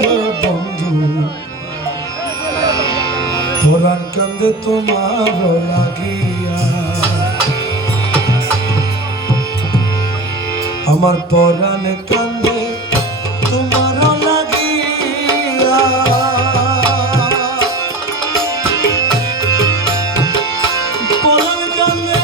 রে বন্ধু পরাণ কান্দে তোমার লাগিয়া আমার পরাণ কান্দে তোমার লাগিয়া পরাণ কান্দে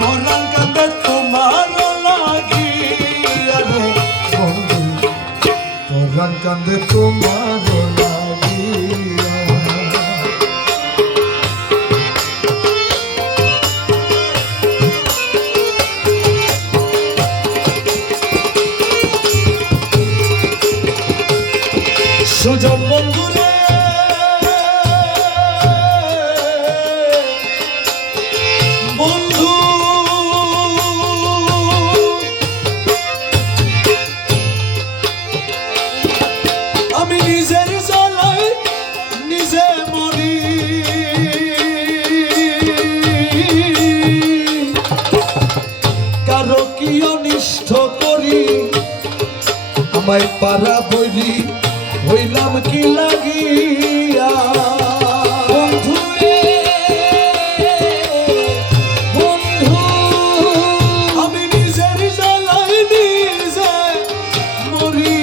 পরাণ কান্দে তোমার লাগিয়া রে বন্ধু পরাণ কান্দে তোমার লাগিয়া সুজন বন্ধুরে বন্ধু আমি নিজের জ্বালায় নিজে মরি কারো কি অনিষ্ট করি আমায় পারা বইরি হইলাম কি লাগিয়া বন্ধু রে বন্ধু আমি নিজের জ্বালায় নিজে মরি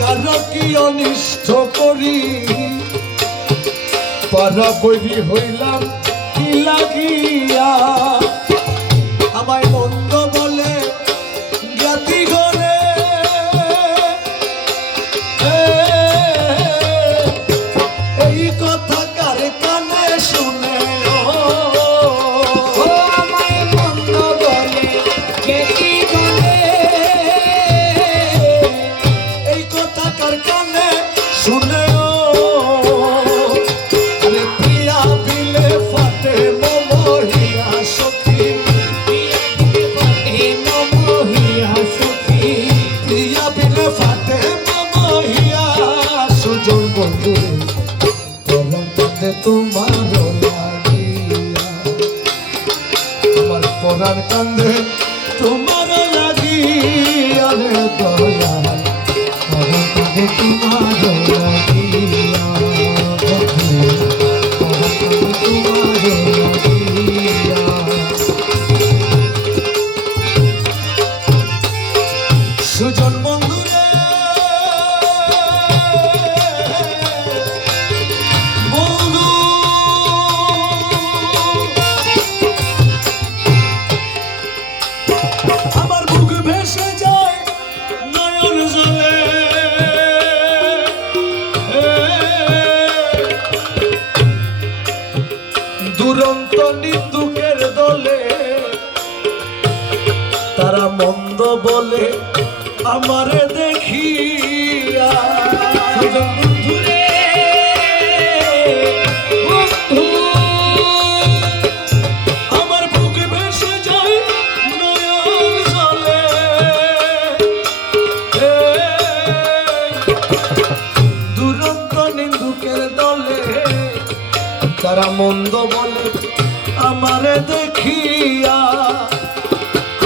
কারো কি অনিষ্ট করি পারা বইরি হইলাম কি লাগিয়া আমায় মন্দ বলে জাতি ঘরে এই কথা কার কানে শুনে আমায় মন্দ বলে জাতি ঘরে এই কথা কার কানে শুনে আরে প্রিয়া বিলে ফাটে মমহিয়া সখী ফাটে মমহিয়া সুজন বন্ধু পরাণ কান্দে তোমার লাগিয়া আমার পরাণ কান্দে তোমার লাগিয়া রে দয়াল পরাণ কান্দে তোমার লাগিয়া পরাণ কান্দে তোমার লাগিয়া সুজন বন্ধুরে বন্ধু আমার বুক ভেসে যায় নয়ন জলে দুরন্ত নিন্দুকের দলে তারা মন্দ বলে আমারে দেখিয়া বন্ধুরে বন্ধু আমার বুকে ভেসে যায় নয়ন জলে দুরন্ত নিন্দুকের দলে তারা মন্দ বলে আমারে দেখিয়া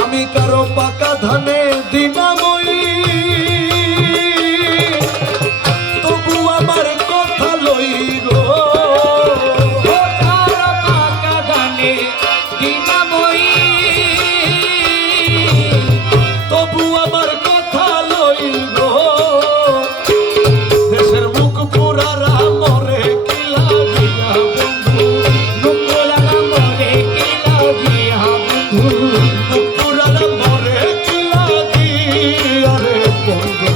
আমি কারো পাকা ধানে দিনাময়ী তবু আমার কথা লইল কারো পাকা ধানে দিনাময়ী তবু আমার কথা লইল দেশের মুখ পুরারা মরে কি লাগিয়া বন্ধু মুখ পুরারা মরে কি লাগিয়া বন্ধু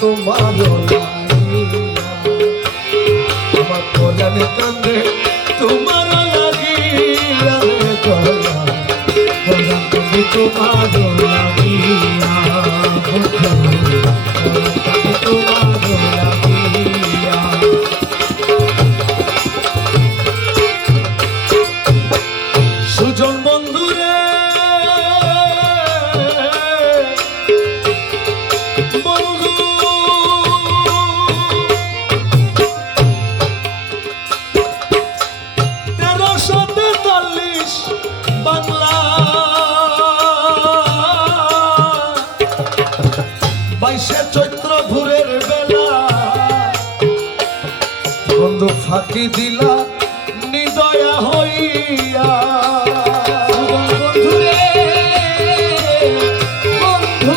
তোমার লাগিয়া আমার পরাণ কান্দে তোমার লাগিয়া রে দয়াল পরাণ কান্দে তোমার লাগিয়া পরাণ কান্দে তোমার লাগিয়া সুজন বন্ধুরে 40 বাংলা 22 চৈত্র ভোরের বেলা বন্ধু ফাঁকি দিলা নিদয়া হইয়া বন্ধুরে বন্ধু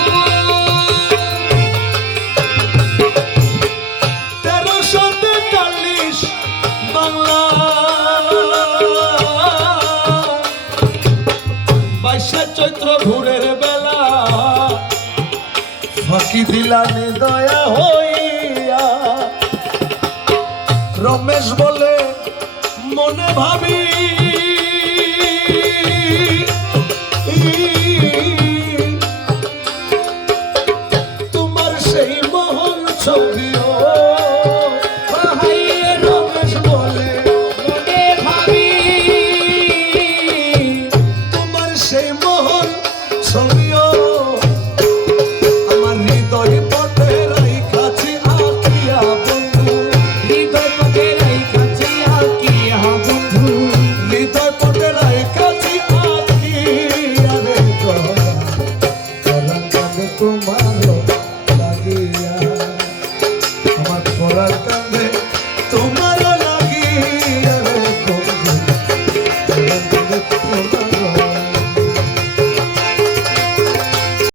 1343 বাংলা 22 চৈত্র ভোরের বেলা ফাঁকি দিলা নিদয়া হইয়া রমেশ বলে মনে ভাবি